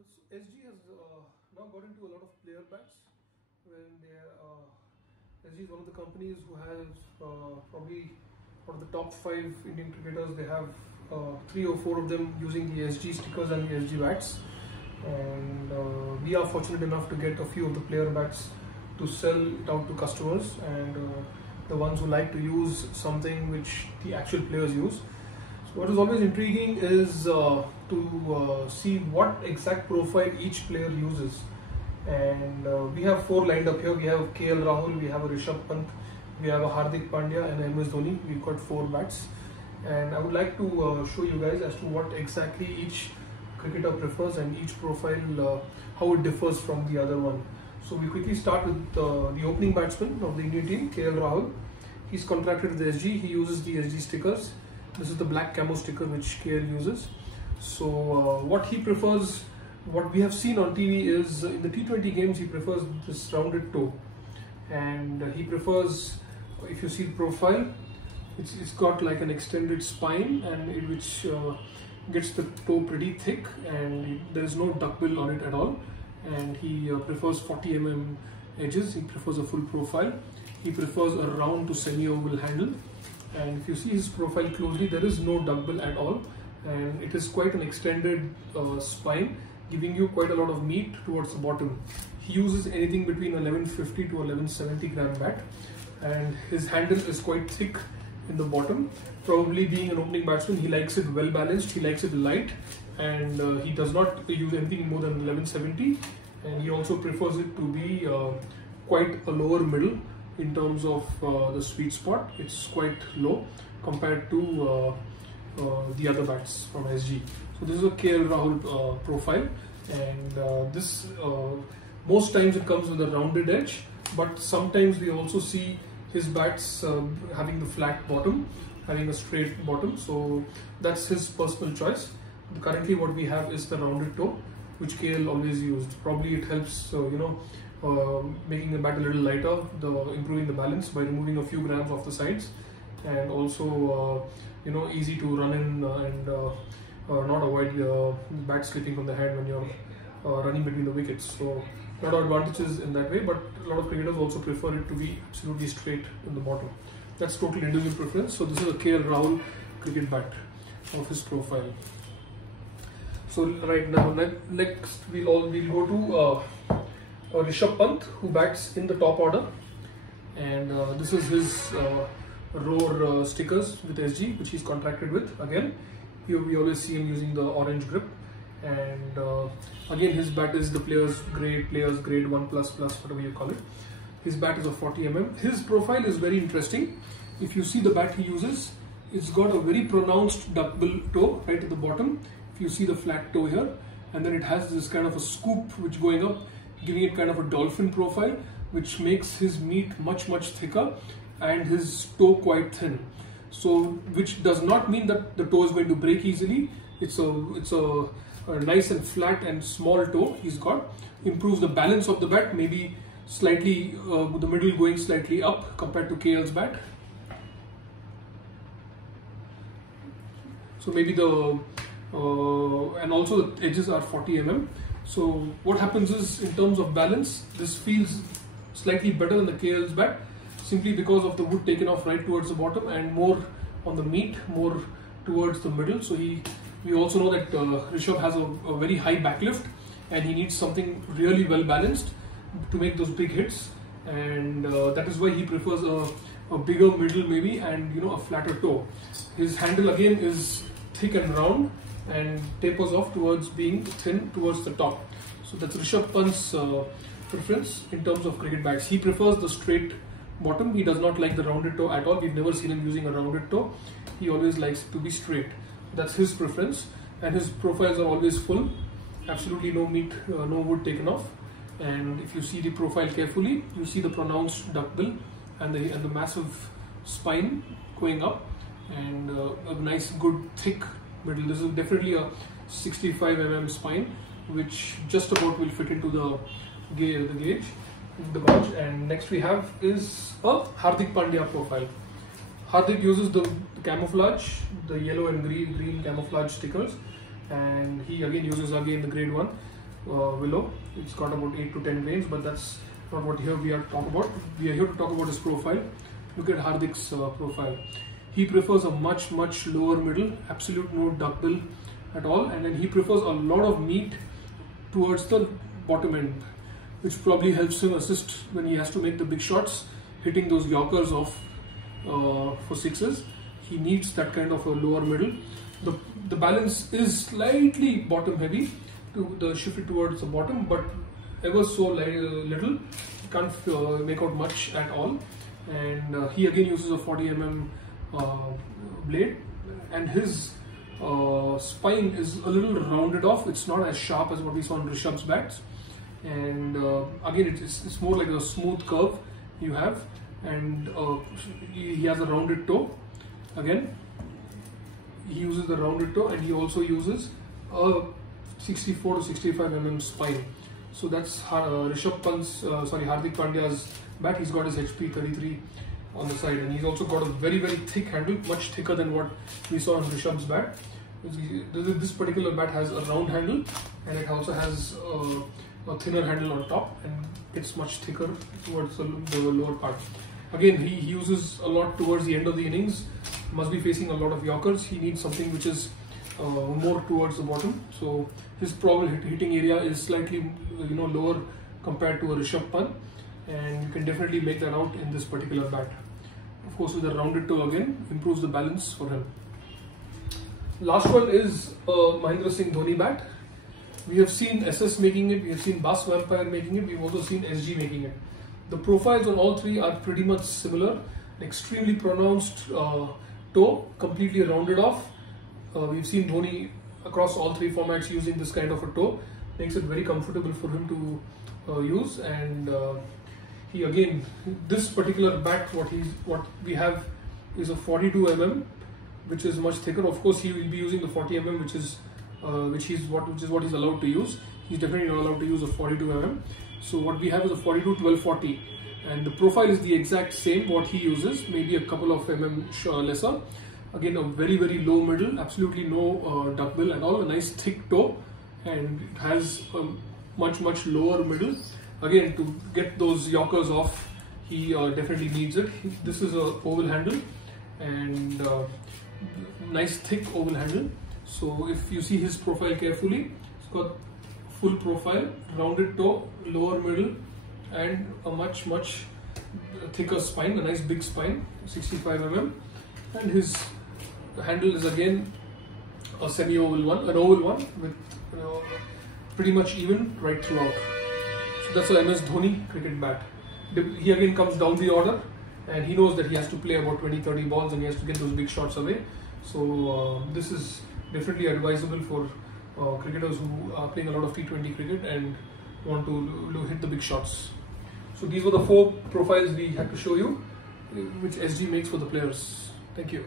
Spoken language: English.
So SG has now got into a lot of player bats. When they SG is one of the companies who has probably out of the top 5 Indian cricketers, they have 3 or 4 of them using the SG stickers and the SG bats. And we are fortunate enough to get a few of the player bats to sell it out to customers, and the ones who like to use something which the actual players use. So what is always intriguing is to see what exact profile each player uses. And we have 4 lined up here. We have KL Rahul, we have a Rishabh Pant, we have a Hardik Pandya and MS Dhoni. We've got 4 bats, and I would like to show you guys as to what exactly each cricketer prefers and each profile, how it differs from the other one. So we quickly start with the opening batsman of the Indian team, KL Rahul. He's contracted with the SG. He uses the SG stickers. This is the black camo sticker which KL uses. So what he prefers, what we have seen on TV is in the T20 games he prefers this rounded toe, and he prefers, if you see the profile, it's got like an extended spine, and which gets the toe pretty thick, and there is no duckbill on it at all. And he prefers 40 mm edges. He prefers a full profile. He prefers a round to semi-oval handle, and if you see his profile closely, there is no duckbill at all, and it is quite an extended spine, giving you quite a lot of meat towards the bottom. He uses anything between 1150 to 1170 gram bat, and his handle is quite thick in the bottom. Probably being an opening batsman, he likes it well balanced, he likes it light, and he does not use anything more than 1170, and he also prefers it to be quite a lower middle in terms of the sweet spot. It's quite low compared to the other bats from SG. So this is a KL Rahul profile, and this most times it comes with a rounded edge, but sometimes we also see his bats having the flat bottom, having a straight bottom. So that's his personal choice. Currently what we have is the rounded toe, which KL always used. Probably it helps making the bat a little lighter, improving the balance by removing a few grams off the sides, and also easy to run in and not avoid the bat slipping from the hand when you're running between the wickets. So a lot of advantages in that way, but a lot of cricketers also prefer it to be absolutely straight in the bottom. That's total individual preference. So this is a KL Rahul cricket bat of his profile. So right now, next we'll go to Rishabh Pant, who bats in the top order, and this is his Roar stickers with SG, which he's contracted with. Again, here we always see him using the orange grip, and again his bat is the players grade 1++, whatever you call it. His bat is a 40 mm. His profile is very interesting. If you see the bat he uses, it's got a very pronounced duckbill toe right at the bottom. If you see the flat toe here, and then it has this kind of a scoop which going up, giving it kind of a dolphin profile, which makes his meat much thicker and his toe quite thin. So which does not mean that the toe is going to break easily. It's a nice and flat and small toe he's got. Improves the balance of the bat, maybe slightly the middle going slightly up compared to KL's bat. So maybe and also the edges are 40 mm. So what happens is, in terms of balance, this feels slightly better than the KL's bat, simply because of the wood taken off right towards the bottom and more on the meat, more towards the middle. So we also know that Rishabh has a very high backlift, and he needs something really well balanced to make those big hits, and that is why he prefers a bigger middle maybe, and a flatter toe. His handle again is thick and round and tapers off towards being thin towards the top. So that's Rishabh Pant's preference in terms of cricket bats. He prefers the straight bottom. He does not like the rounded toe at all. We've never seen him using a rounded toe. He always likes it to be straight. That's his preference, and his profiles are always full. Absolutely no meat, no wood taken off. And if you see the profile carefully, you see the pronounced duckbill and the massive spine going up, and a nice good thick middle. This is definitely a 65 mm spine, which just about will fit into the gauge, the gauge. And next we have is a Hardik Pandya profile. Hardik uses the camouflage, the yellow and green camouflage stickers, and he again uses the grade 1. willow. It's got about 8 to 10 grains, but that's not what here we are to talk about. We are here to talk about his profile. Look at Hardik's profile. He prefers a much lower middle, absolute no duckbill at all, and then he prefers a lot of meat towards the bottom end, which probably helps him assist when he has to make the big shots, hitting those yorkers off for sixes. He needs that kind of a lower middle. The balance is slightly bottom heavy, to the shifted towards the bottom, but ever so little. He can't make out much at all. And he again uses a 40 blade, and his spine is a little rounded off. It's not as sharp as what we saw on Rishabh's bats, and again it's more like a smooth curve you have, and he has a rounded toe. Again, he uses the rounded toe, and he also uses a 64 to 65 spine. So that's Rishabh Pant's, Hardik Pandya's bat. He's got his HP 33 on the side, and he's also got a very thick handle, much thicker than what we saw on Rishabh's bat. This particular bat has a round handle, and it also has a thinner handle on top, and it's much thicker towards the lower part. Again, he uses a lot towards the end of the innings. Must be facing a lot of yorkers. He needs something which is more towards the bottom. So his probable hitting area is slightly lower compared to a Rishabh Pant, and you can definitely make that out in this particular bat. Of course, with the rounded toe again, improves the balance for him. Last one is Mahendra Singh Dhoni bat. We have seen SS making it, we have seen Bas Vampire making it, we've also seen SG making it. The profiles on all three are pretty much similar. Extremely pronounced toe, completely rounded off. We've seen Dhoni across all three formats using this kind of a toe. Makes it very comfortable for him to use, and he again, this particular bat, what we have is a 42 which is much thicker. Of course, he will be using the 40 which is what he's allowed to use. He's definitely not allowed to use a 42 So what we have is a 42 1240, and the profile is the exact same what he uses, maybe a couple of lesser. Again, a very low middle, absolutely no duckbill at all. A nice thick toe, and it has a much lower middle. Again, to get those yorkers off, he definitely needs it. This is a oval handle, and nice thick oval handle. So if you see his profile carefully, it's got full profile, rounded toe, lower middle, and a much thicker spine, a nice big spine, 65 and his handle is again a semi-oval one, an oval one with pretty much even right throughout. So that's a MS Dhoni cricket bat. He again comes down the order, and he knows that he has to play about 20-30 balls, and he has to get those big shots away. So this is definitely advisable for cricketers who are playing a lot of T20 cricket and want to hit the big shots. So these were the 4 profiles we had to show you, which SG makes for the players. Thank you.